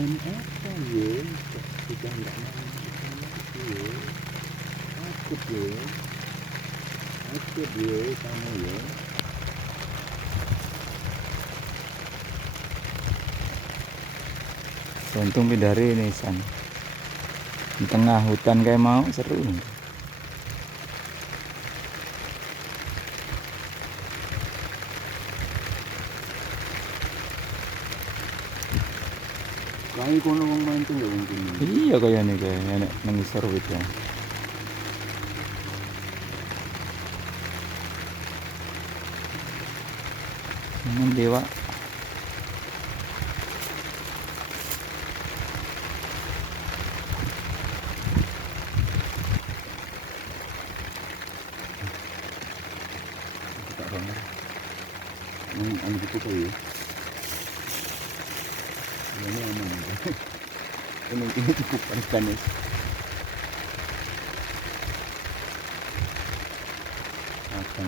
ikan apa ya? Sudah nggak mau ikan lagi ya. Takut ya kamu ya. Untung bidari ini San. Di tengah hutan kayak mau seru. Kayak kono wong mancing ya mungkin. Iya kayak nih kayak enek mengisor gitu. Ini dewa. Tak ramai. Ini gitu kok ya. Ini aman. Ini cukup ikan ya. Akan